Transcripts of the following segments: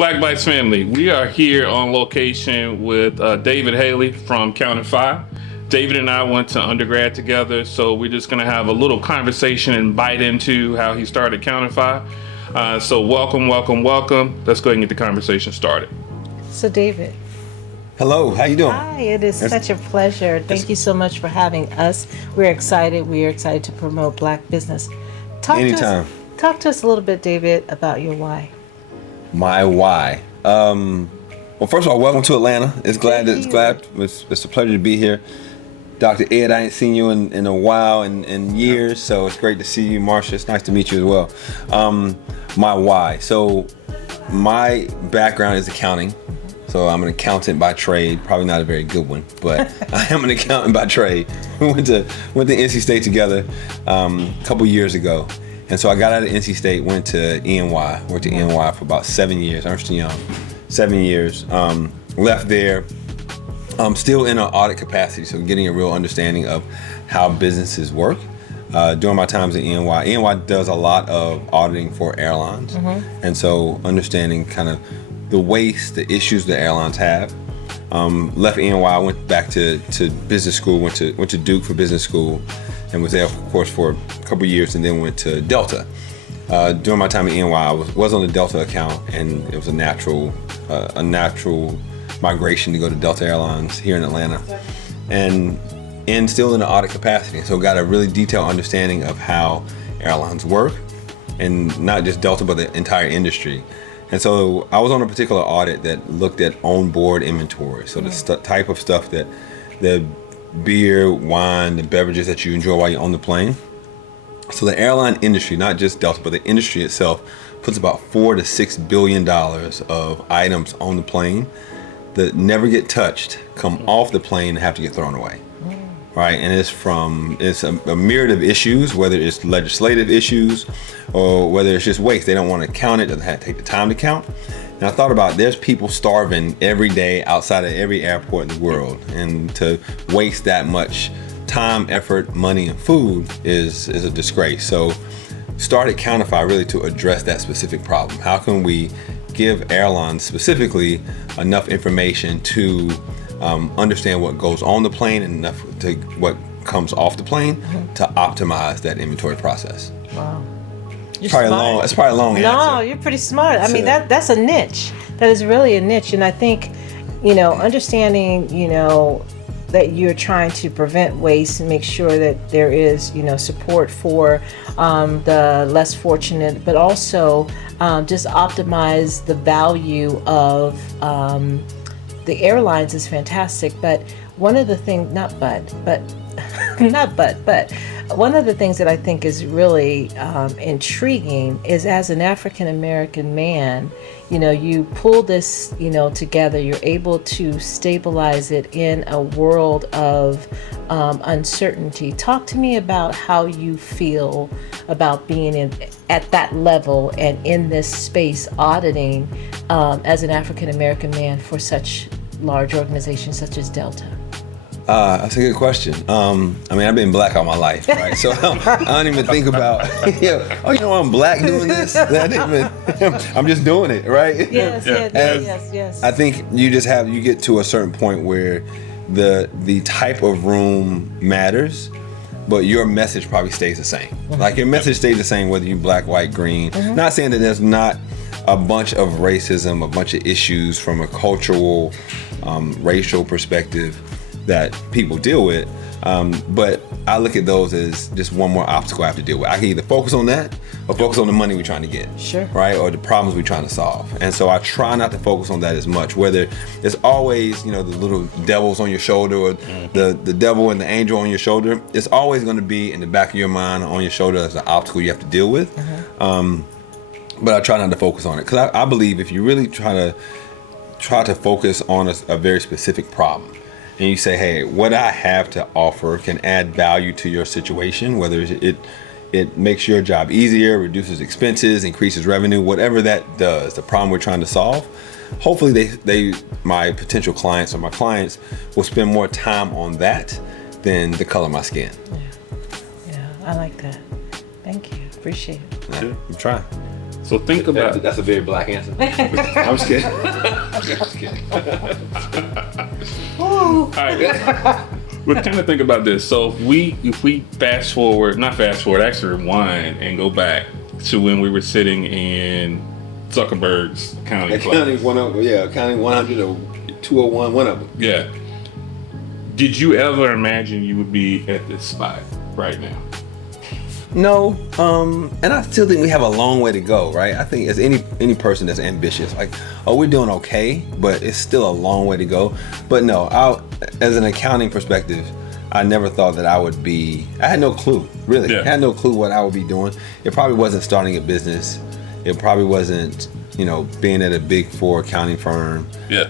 Black Bites family, we are here on location with David Hailey from Counting Five. David and I went to undergrad together, so we're just going to have a little conversation and bite into how he started Counting Five. So welcome. Let's go ahead and get the conversation started. So David. Hello, how you doing? Hi, it is such a pleasure. Thank you so much for having us. We're excited. We are excited to promote Black business. Anytime. Talk to us a little bit, David, about your why. My why. Well, first of all, welcome to Atlanta. It's a pleasure to be here. Dr. Ed, I ain't seen you in a while, in years, so it's great to see you. Marsha, it's nice to meet you as well. My why. So my background is accounting. So I'm an accountant by trade, probably not a very good one, but I am an accountant by trade. We went to NC State together a couple years ago. And so I got out of NC State, went to EY, worked at EY for about 7 years, Ernst & Young, 7 years. Left there, still in an audit capacity, so getting a real understanding of how businesses work. During my times at EY does a lot of auditing for airlines. And so understanding kind of the waste, the issues that airlines have. Left EY, went back to business school, went to Duke for business school, and was there, of course, for a couple years, and then went to Delta. During my time at EY, I was on the Delta account, and it was a natural migration to go to Delta Airlines here in Atlanta, and still in the audit capacity. So got a really detailed understanding of how airlines work, and not just Delta, but the entire industry. And so I was on a particular audit that looked at onboard inventory. So the type of stuff that the beer, wine, the beverages that you enjoy while you're on the plane. So the airline industry, not just Delta, but the industry itself, puts about $4 to $6 billion of items on the plane that never get touched, come off the plane, and have to get thrown away. Right, and it's a myriad of issues, whether it's legislative issues or whether it's just waste. They don't want to count it, doesn't have to take the time to count. And I thought about, there's people starving every day outside of every airport in the world, and to waste that much time, effort, money, and food is a disgrace. So started Countify really to address that specific problem. How can we give airlines specifically enough information to understand what goes on the plane and enough to what comes off the plane to optimize that inventory process? Wow. It's probably a long answer. No, you're pretty smart. I mean, that's a niche. That is really a niche. And I think, understanding, that you're trying to prevent waste and make sure that there is, support for the less fortunate, but also just optimize the value of the airlines is fantastic. But one of the things, one of the things that I think is really intriguing is, as an African American man, you pull this, together. You're able to stabilize it in a world of uncertainty. Talk to me about how you feel about being at that level and in this space auditing as an African American man for such large organizations such as Delta. That's a good question. I've been black all my life, right? So I don't even think about, I'm black doing this. I'm just doing it, right? Yes. I think you get to a certain point where the type of room matters, but your message probably stays the same. Like, your message stays the same whether you're black, white, green. Not saying that there's not a bunch of racism, a bunch of issues from a cultural, racial perspective that people deal with, but I look at those as just one more obstacle I have to deal with. I can either focus on that or focus on the money we're trying to get, right, or the problems we're trying to solve. And so I try not to focus on that as much, whether it's always, the little devils on your shoulder or the devil and the angel on your shoulder. It's always going to be in the back of your mind, on your shoulder, as an obstacle you have to deal with. But I try not to focus on it, because I believe if you really try to focus on a very specific problem, and you say, hey, what I have to offer can add value to your situation, whether it makes your job easier, reduces expenses, increases revenue, whatever that does, the problem we're trying to solve, hopefully my potential clients or my clients will spend more time on that than the color of my skin. Yeah, I like that. Thank you. Appreciate it. I'm trying. So think about That's a very black answer. I'm just kidding. Just kidding. All right. But kind of think about this. So if we actually rewind and go back to when we were sitting in Zuckerberg's county class. County 100 or 201, one of them. Yeah. Did you ever imagine you would be at this spot right now? No, and I still think we have a long way to go, right? I think as any person that's ambitious, like, oh, we're doing okay, but it's still a long way to go. But no, as an accounting perspective, I never thought that I had no clue, really. Yeah. I had no clue what I would be doing. It probably wasn't starting a business. It probably wasn't, being at a big 4 accounting firm. Yeah.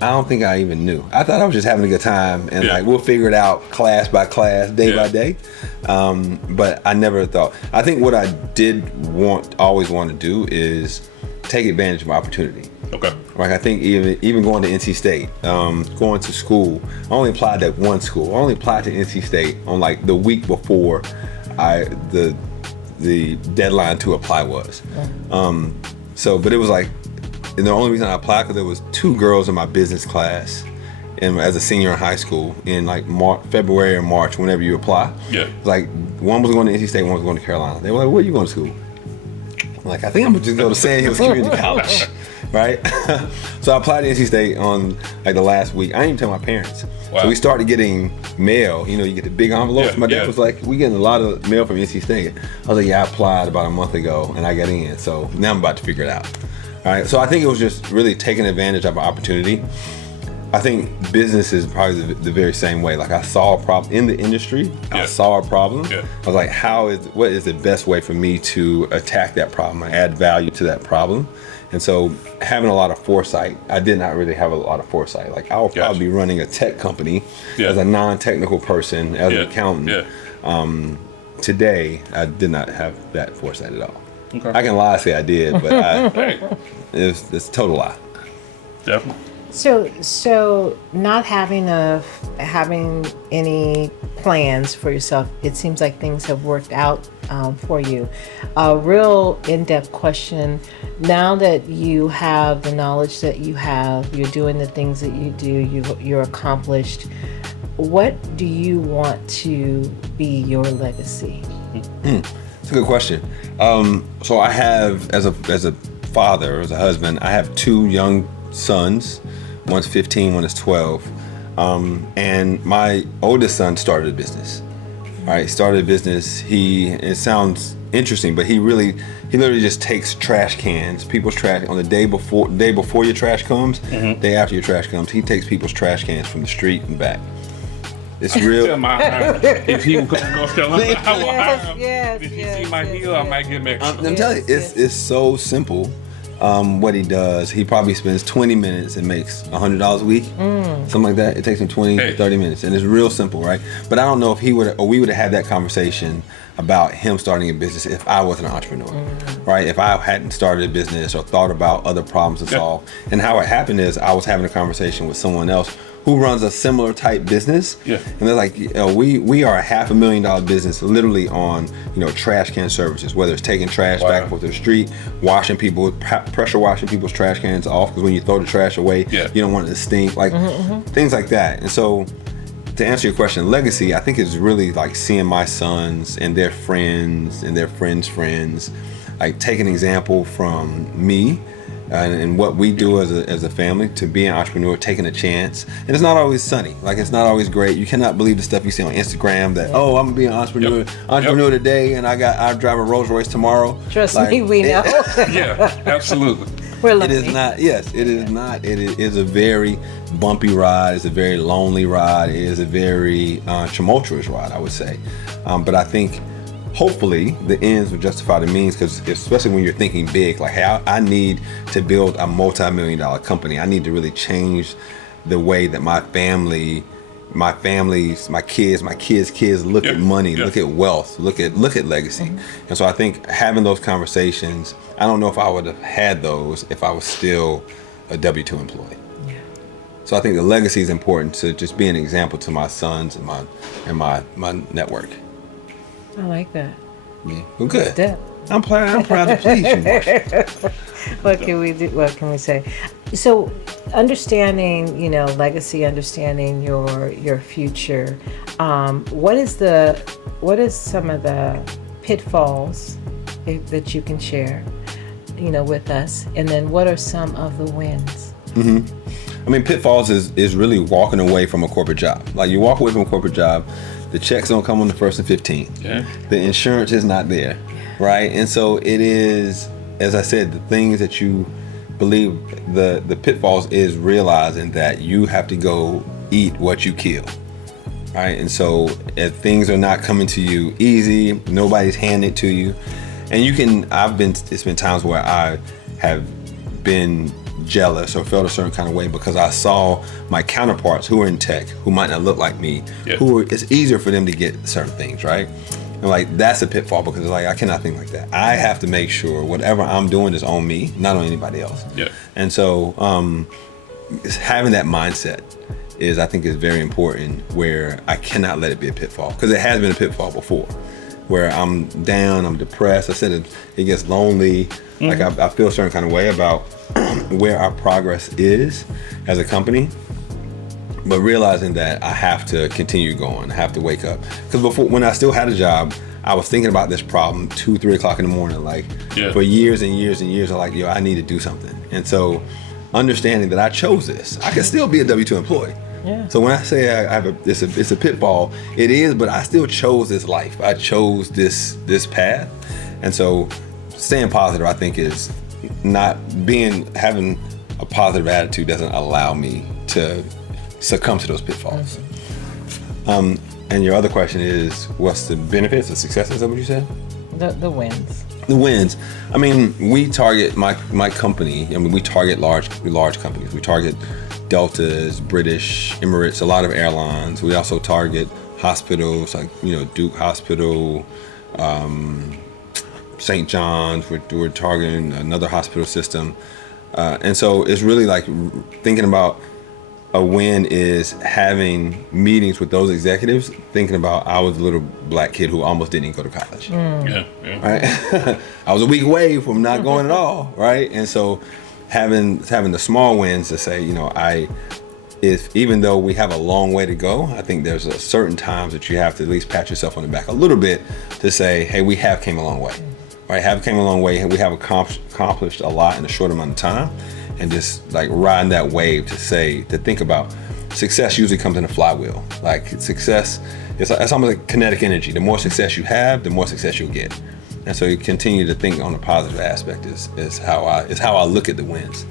I don't think I even knew. I thought I was just having a good time and like we'll figure it out class by class, day by day. But I never thought. I think what I always want to do is take advantage of opportunity. Okay. Like I think even going to NC State, going to school, I only applied at one school. I only applied to NC State on like the week before the deadline to apply was. But it was like. And the only reason I applied because there was 2 girls in my business class, and as a senior in high school in like February or March, whenever you apply. Yeah. Like one was going to NC State, one was going to Carolina. They were like, "Where are you going to school?" I'm like, "I think I'm gonna just go to Sand Hills Community College." Right? So I applied to NC State on like the last week. I didn't even tell my parents. Wow. So we started getting mail. You get the big envelopes. My dad was like, "We getting a lot of mail from NC State." I was like, "Yeah, I applied about a month ago and I got in. So now I'm about to figure it out." All right, so I think it was just really taking advantage of an opportunity. I think business is probably the very same way. Like I saw a problem in the industry. I saw a problem. I was like, what is the best way for me to attack that problem, add value to that problem? And so having a lot of foresight, I did not really have a lot of foresight. Like I will probably be running a tech company as a non-technical person, as an accountant. Today, I did not have that foresight at all. Okay. I can lie and say I did, but it's a total lie. Definitely. So not having any plans for yourself, it seems like things have worked out for you. A real in-depth question. Now that you have the knowledge that you have, you're doing the things that you do, you're accomplished. What do you want to be your legacy? That's a good question. So I have, as a father, as a husband, I have 2 young sons. One's 15, one is 12. And my oldest son started a business. All right, started a business. It sounds interesting, but he literally just takes trash cans, people's trash, on the day before your trash comes, day after your trash comes, he takes people's trash cans from the street and back. It's real. If he would come to North Carolina, I will hire him. If you see my heel, I might get mixed. I'm telling you, it's so simple. What he does, he probably spends 20 minutes and makes $100 a week, something like that. It takes him 20, 30 minutes, and it's real simple, right? But I don't know if we would have had that conversation about him starting a business if I wasn't an entrepreneur, right? If I hadn't started a business or thought about other problems to solve. And how it happened is I was having a conversation with someone else who runs a similar type business, and they're like, we are a $500,000 business, literally on trash can services, whether it's taking trash back and forth to the street, pressure washing people's trash cans off, because when you throw the trash away, you don't want it to stink, like things like that. And so, to answer your question, legacy, I think is really like seeing my sons and their friends and their friends' friends, like take an example from me. And what we do as a family to be an entrepreneur, taking a chance. And it's not always sunny. Like, it's not always great. You cannot believe the stuff you see on Instagram that, I'm gonna be an entrepreneur today, and I drive a Rolls Royce tomorrow. Trust me, we know. Yeah, absolutely. It is not. Yes, it is not. It is a very bumpy ride. It's a very lonely ride. It is a very tumultuous ride, I would say. But I think, hopefully, the ends will justify the means, because especially when you're thinking big, like, hey, I need to build a multi-million-dollar company. I need to really change the way that my kids' look at money, look at wealth, look at legacy. And so I think having those conversations, I don't know if I would have had those if I was still a W-2 employee. So I think the legacy is important, to just be an example to my sons and my network. I like that. Yeah, well, good. I'm proud to please you, Marcia. What can we do? What can we say? So, understanding, legacy, understanding your future. What is some of the pitfalls that you can share, with us, and then what are some of the wins? I mean, pitfalls is really walking away from a corporate job. Like, you walk away from a corporate job, the checks don't come on the 1st and 15th. Yeah. The insurance is not there, right? And so it is, as I said, the things that you believe, the pitfalls is realizing that you have to go eat what you kill, right? And so if things are not coming to you easy, nobody's handing it to you, and it's been times where I have been jealous or felt a certain kind of way because I saw my counterparts who are in tech, who might not look like me, it's easier for them to get certain things, right? And like, that's a pitfall, because like, I cannot think like that. I have to make sure whatever I'm doing is on me, not on anybody else. Yeah. And so having that mindset I think is very important, where I cannot let it be a pitfall, because it has been a pitfall before, where I'm down, I'm depressed. I said it gets lonely. Like, I feel a certain kind of way about where our progress is as a company, but realizing that I have to continue going. I have to wake up, because before, when I still had a job, I was thinking about this problem 2-3 o'clock in the morning, for years and years and years. I'm like, I need to do something. And so understanding that I chose this, I can still be a W-2 employee. Yeah. So when I say it's a pitfall, it is, but I still chose this life. I chose this path. And so staying positive, I think, is having a positive attitude doesn't allow me to succumb to those pitfalls. And your other question is, what's the benefits, the successes? Is that what you said? The wins. The wins. I mean, we target my company. I mean, we target large companies. We target Deltas, British, Emirates, a lot of airlines. We also target hospitals like Duke Hospital, St. John's. We're targeting another hospital system, and so it's really like thinking about a win is having meetings with those executives, thinking about, I was a little black kid who almost didn't go to college. Yeah. Right? I was a week away from not going at all, right? And so having the small wins to say, even though we have a long way to go, I think there's a certain times that you have to at least pat yourself on the back a little bit to say, hey, we have came a long way, right? We have accomplished a lot in a short amount of time. And just like riding that wave to think about success usually comes in a flywheel. Like, success, it's almost like kinetic energy. The more success you have, the more success you'll get. And so you continue to think on the positive aspect is how I look at the wins.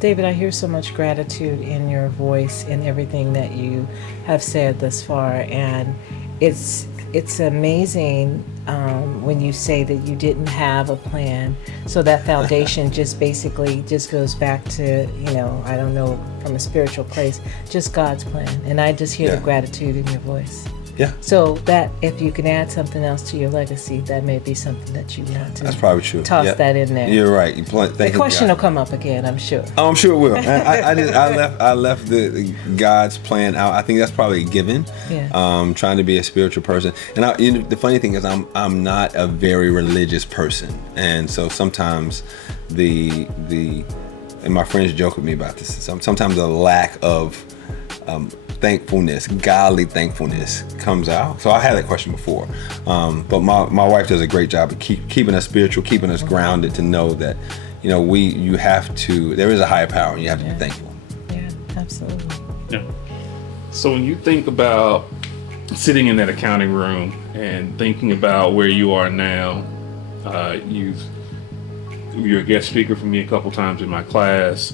David, I hear so much gratitude in your voice and everything that you have said thus far, and it's amazing when you say that you didn't have a plan. So that foundation just basically goes back to, I don't know, from a spiritual place, just God's plan. And I just hear the gratitude in your voice. Yeah. So that if you can add something else to your legacy, that may be something that you want to. That's probably true. Toss that in there. You're right. The question will come up again, I'm sure. Oh, I'm sure it will. I left the God's plan out. I think that's probably a given. Yeah. Trying to be a spiritual person, and the funny thing is, I'm not a very religious person, and so sometimes and my friends joke with me about this. Sometimes the lack of thankfulness, godly thankfulness comes out. So I had that question before, but my wife does a great job of keeping us spiritual, keeping us grounded, to know that there is a higher power and you have to be thankful. Yeah, absolutely. Yeah. So when you think about sitting in that accounting room and thinking about where you are now, you're a guest speaker for me a couple times in my class.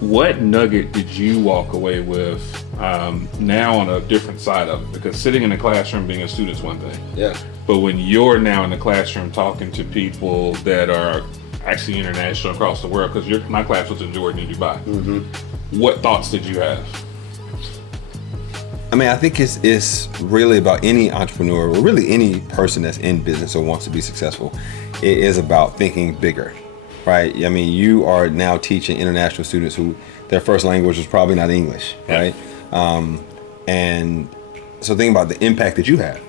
What nugget did you walk away with now on a different side of it? Because sitting in the classroom being a student's one thing. Yeah. But when you're now in the classroom talking to people that are actually international across the world, because my class was in Jordan and Dubai. Mm-hmm. What thoughts did you have? I mean, I think it's really about any entrepreneur, or really any person that's in business or wants to be successful. It is about thinking bigger. Right. I mean, you are now teaching international students who their first language was probably not English. Right. And so think about the impact that you have.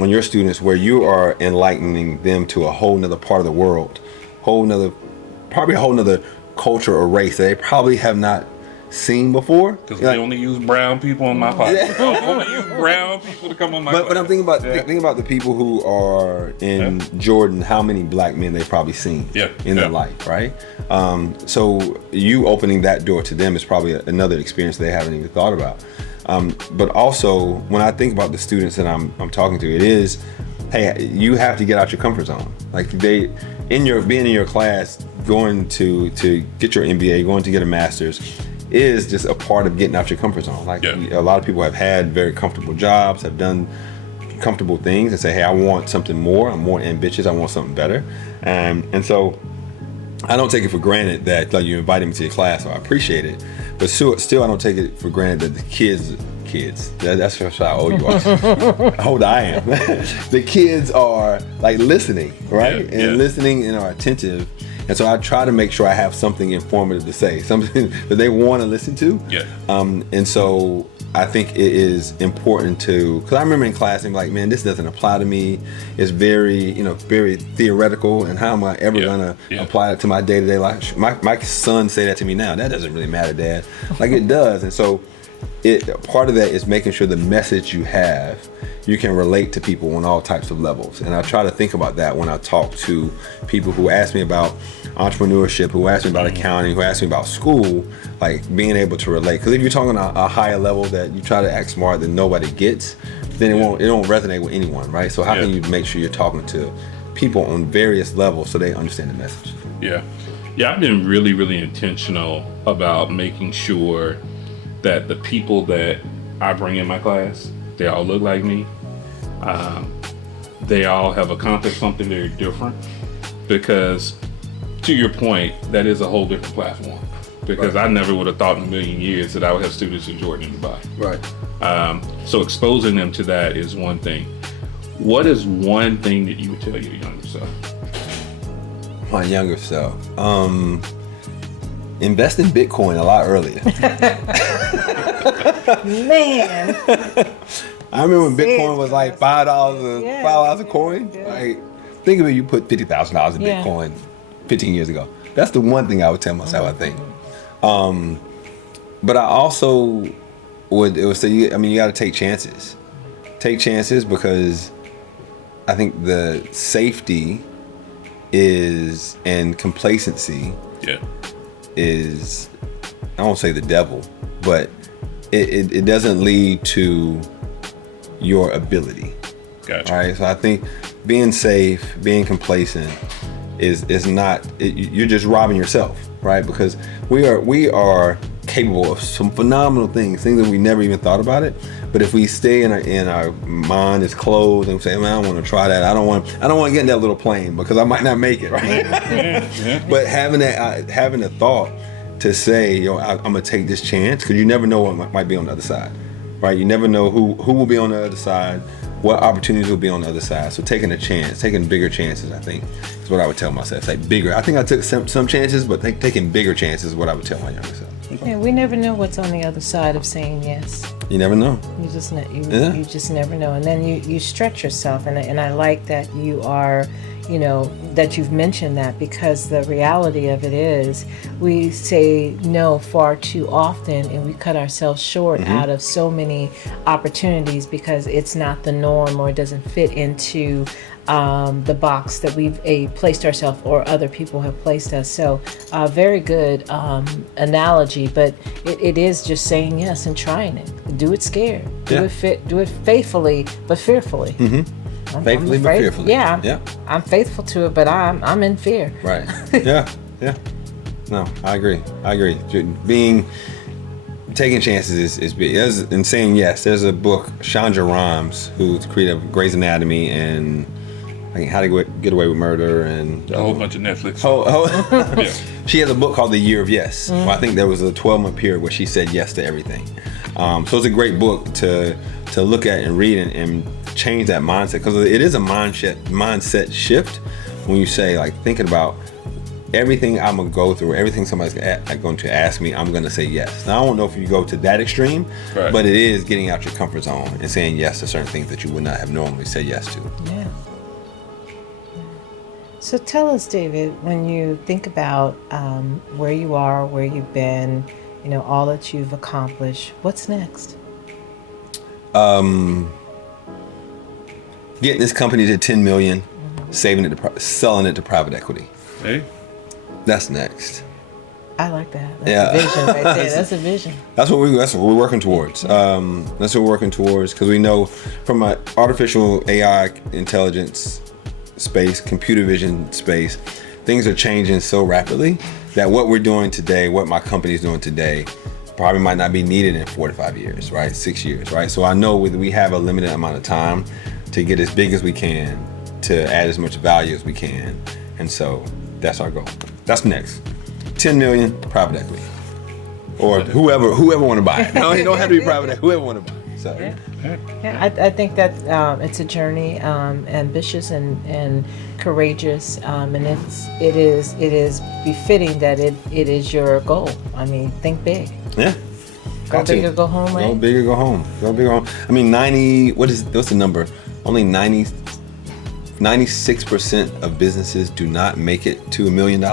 on your students where you are enlightening them to a whole nother part of the world, probably a whole nother culture or race that they probably have not seen before. Because they only use brown people on my podcast. I only use brown people to come on my podcast. But I'm thinking about the people who are in Jordan, how many black men they've probably seen in their life, right? So you opening that door to them is probably another experience they haven't even thought about. But also, when I think about the students that I'm talking to, it is, hey, you have to get out your comfort zone. Like being in your class, going to get your MBA, going to get a master's, is just a part of getting out your comfort zone. Like a lot of people have had very comfortable jobs, have done comfortable things, and say, hey, I want something more. I'm more ambitious. I want something better. And so I don't take it for granted that like you invited me to your class, so I appreciate it. But still I don't take it for granted that the kids, that's how old you are. How old I am. The kids are like listening, right? Listening and are attentive. And so I try to make sure I have something informative to say, something that they want to listen to. And so I think it is important because I remember in class, they'd be like, man, this doesn't apply to me. It's very, very theoretical. And how am I ever going to apply it to my day-to-day life? My son say that to me now. That doesn't really matter, Dad. Like it does. And so part of that is making sure the message you have, you can relate to people on all types of levels. And I try to think about that when I talk to people who ask me about entrepreneurship, who ask me about accounting, who ask me about school, like being able to relate. Because if you're talking a higher level that you try to act smart that nobody gets, then it won't resonate with anyone, right? So how can you make sure you're talking to people on various levels so they understand the message? I've been really, really intentional about making sure that the people that I bring in my class, they all look like me. They all have accomplished something very different, because to your point, that is a whole different platform. Because I never would have thought in a million years that I would have students in Jordan and Dubai. Right. So exposing them to that is one thing. What is one thing that you would tell your younger self? My younger self, invest in Bitcoin a lot earlier. Man. I remember when Bitcoin was like $5 a coin. Like, think of it, you put $50,000 in Bitcoin 15 years ago. That's the one thing I would tell myself, I think. But I also would say, you got to take chances. Take chances, because I think the safety and complacency is, I won't say the devil, but it doesn't lead to your ability. Gotcha. All right. So I think being safe, being complacent is not, you're just robbing yourself, right? Because we are capable of some phenomenal things that we never even thought about it. But if we stay in our mind is closed and say, man, I don't want to try that. I don't want to get in that little plane because I might not make it, right? But having the thought to say, I'm gonna take this chance, because you never know what might be on the other side, right? You never know who will be on the other side, what opportunities will be on the other side. So taking a chance, taking bigger chances, I think, is what I would tell myself. Like bigger. I think I took some chances, but taking bigger chances is what I would tell my younger self. Yeah, we never know what's on the other side of saying yes. You never know. You just never know, and then you stretch yourself, and I like that you are, that you've mentioned that, because the reality of it is we say no far too often, and we cut ourselves short out of so many opportunities because it's not the norm, or it doesn't fit into the box that we've placed ourselves or other people have placed us. So very good analogy, but it is just saying yes and trying it. Do it scared. Do it faithfully but fearfully. Faithfully but fearfully. Yeah. I'm faithful to it, but I'm in fear. Right. Yeah. No, I agree. Taking chances is big. And saying yes. There's a book, Chandra Rhimes, who's created Grey's Anatomy and How to Get Away with Murder, and a whole bunch of Netflix. She has a book called The Year of Yes. Well, I think there was a 12-month period where she said yes to everything. So it's a great book to look at and read and change that mindset, because it is a mindset shift when you say, like, thinking about everything I'm gonna go through, everything somebody's going to ask me, I'm gonna say yes. Now I don't know if you go to that extreme, Right. but it is getting out your comfort zone and saying yes to certain things that you would not have normally said yes to. Yeah. So tell us, David, when you think about where you are, where you've been, all that you've accomplished, what's next? Getting this company to 10 million, saving it, selling it to private equity. Hey, That's next. I like that. That's Yeah. a vision right there. That's a vision. That's what we're working towards. That's what we're working towards, because we know from an artificial AI intelligence space, computer vision space, things are changing so rapidly that what we're doing today, what my company is doing today, probably might not be needed in 4 to 5 years, right? 6 years, right? So I know we have a limited amount of time to get as big as we can, to add as much value as we can, and so that's our goal. That's next. 10 million, private equity, or whoever want to buy it. No, it don't have to be private equity. Whoever want to buy it. So. Yeah, I think that it's a journey, ambitious and courageous, and it is befitting that it is your goal. I mean, think big. Yeah. Go big or go home, right? Go big or go home. Go big or home. I mean, what's the number? Only 96% of businesses do not make it to $1 million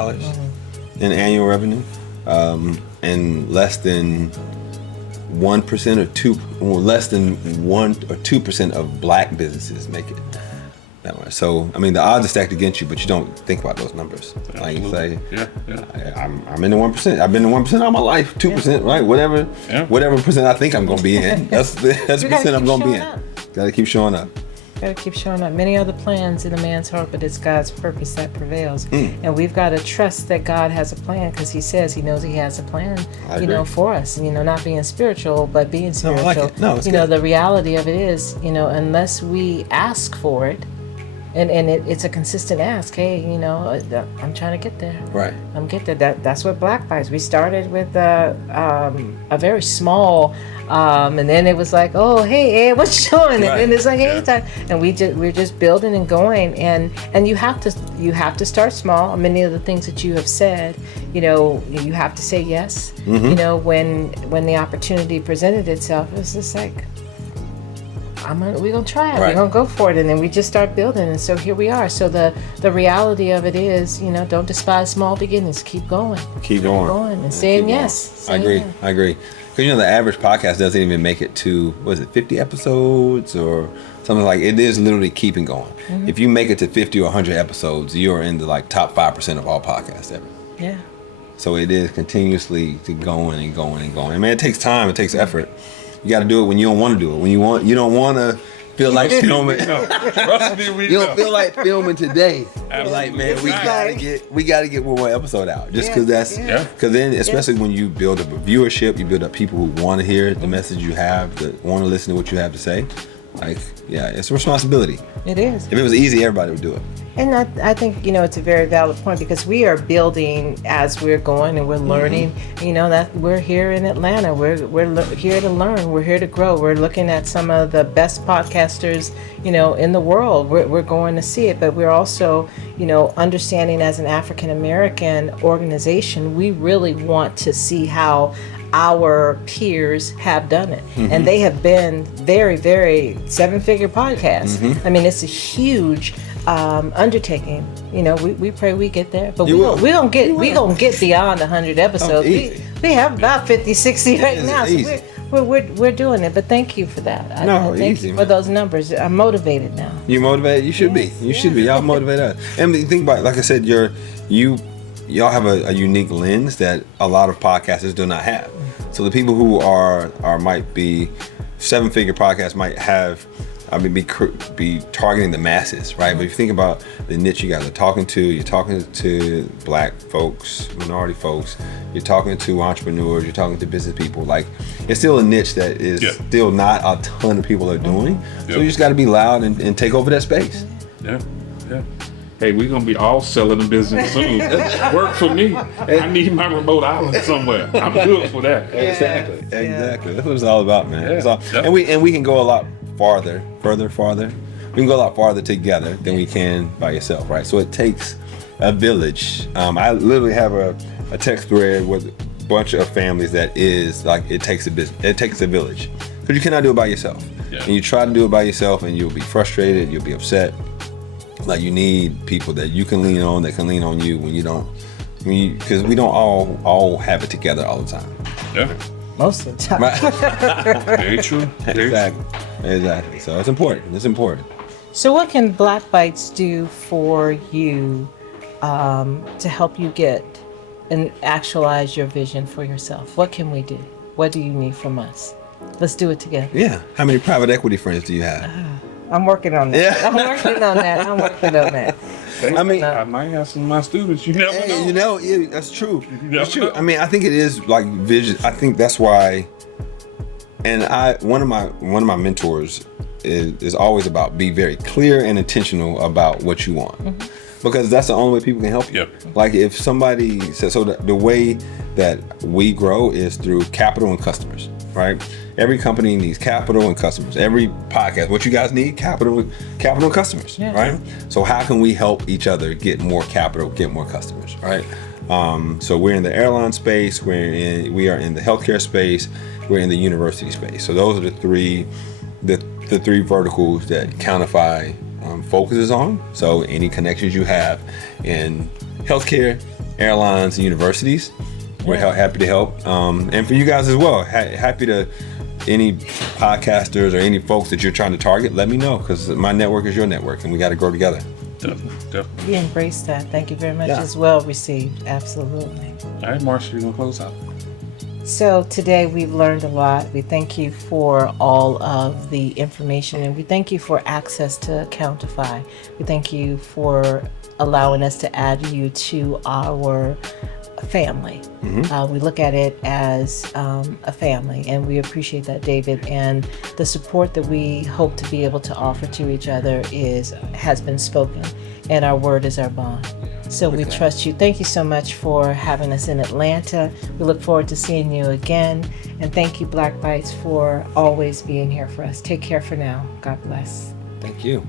in annual revenue, and less than 1% or 2% of black businesses make it that way. So I mean, the odds are stacked against you, but you don't think about those numbers. Like you say, I'm in the 1%. I've been in 1% all my life. 2%, right? Whatever percent I think I'm gonna be in. That's the percent I'm gonna be in. Gotta keep showing up. Got to keep showing up. Many other plans in a man's heart, but it's God's purpose that prevails. And we've got to trust that God has a plan, because He says He knows He has a plan, for us. Not being spiritual, but being spiritual. I like it. No, it's good. The reality of it is, unless we ask for it, and it's a consistent ask. Hey, I'm trying to get there. Right. I'm getting there. That's what Black Bites. We started with a very small. And then it was like, oh, hey, Ed, what you doing? And then it's like, hey, time. And we're just building and going, and you have to start small. Many of the things that you have said, you have to say yes. When the opportunity presented itself, it was just like, we're gonna try it. Right. We're gonna go for it, and then we just start building, and so here we are. So the reality of it is, don't despise small beginnings. Keep going. Keep going. And saying yes. I agree. Because the average podcast doesn't even make it to 50 episodes or something like. It is literally keeping going. If you make it to 50 or 100 episodes, you're in the top 5% of all podcasts ever. Yeah. So it is continuously going and going and going. I mean, it takes time. It takes effort. You got to do it when you don't want to do it. When you don't want to feel like filming. Trust me, you don't feel like filming today. Absolutely. Like, man, we gotta get one more episode out. Just because because then, especially when you build up a viewership, you build up people who want to hear the message you have, that want to listen to what you have to say. It's a responsibility. It is. If it was easy, everybody would do it. And I think, it's a very valid point, because we are building as we're going, and we're learning, that we're here in Atlanta. We're here to learn. We're here to grow. We're looking at some of the best podcasters, in the world. We're going to see it, but we're also, understanding as an African American organization, we really want to see how our peers have done it. And they have been very, very 7-figure podcasts. I mean, it's a huge undertaking. We pray we get there, but we gonna get beyond 100 episodes. We have about 50, 60 right now. So we're doing it, but thank you for that. Thank you for those numbers. I'm motivated now. You motivated? You should be. You should be. Y'all motivate us. And think about it, like I said, y'all have a unique lens that a lot of podcasters do not have. So the people who might be 7-figure podcasts might have, be targeting the masses, right? But if you think about the niche you guys are talking to, you're talking to black folks, minority folks, you're talking to entrepreneurs, you're talking to business people. It's still a niche that is still not a ton of people are doing. So you just got to be loud and take over that space. Yeah. Hey, we're going to be all selling a business soon. Work for me. I need my remote island somewhere. I'm good for that. Exactly. That's what it's all about, man. And we can go a lot farther. We can go a lot farther together than we can by yourself, right? So it takes a village. I literally have a text thread with a bunch of families that is like it takes a village, because you cannot do it by yourself. Yeah. And you try to do it by yourself, and you'll be frustrated, you'll be upset. Like, you need people that you can lean on, that can lean on you when you don't. Because we don't all have it together all the time. Yeah. Most of the time. Very true. Exactly. So it's important. It's important. So what can Black Bites do for you to help you get and actualize your vision for yourself? What can we do? What do you need from us? Let's do it together. Yeah. How many private equity friends do you have? I'm working on that. Yeah. I'm working on that. I mean, I might have some of my students. You never know. you know, yeah, that's true. never That's true. know. I mean, I think it is like vision. I think that's why. And one of my mentors is always about be very clear and intentional about what you want, because that's the only way people can help you. Yep. Like, if somebody says, so the way that we grow is through capital and customers, right? Every company needs capital and customers. Every podcast, what you guys need, capital and customers, Yeah. right? So how can we help each other get more capital, get more customers, right? So we're in the airline space, we are in the healthcare space, we're in the university space. So those are the three verticals that Countify focuses on. So any connections you have in healthcare, airlines, and universities, we're happy to help. And for you guys as well, happy to, any podcasters or any folks that you're trying to target, let me know, because my network is your network and we got to grow together. Definitely. We embrace that. Thank you very much. Yeah. It's well received. Absolutely. All right, Marsha, you're going to close out. So today we've learned a lot. We thank you for all of the information, and we thank you for access to Countify. We thank you for allowing us to add you to our family. We look at it as a family, and we appreciate that, David. And the support that we hope to be able to offer to each other has been spoken, and our word is our bond. So we trust you. Thank you so much for having us in Atlanta. We look forward to seeing you again. And thank you, Black Bites, for always being here for us. Take care for now. God bless. Thank you.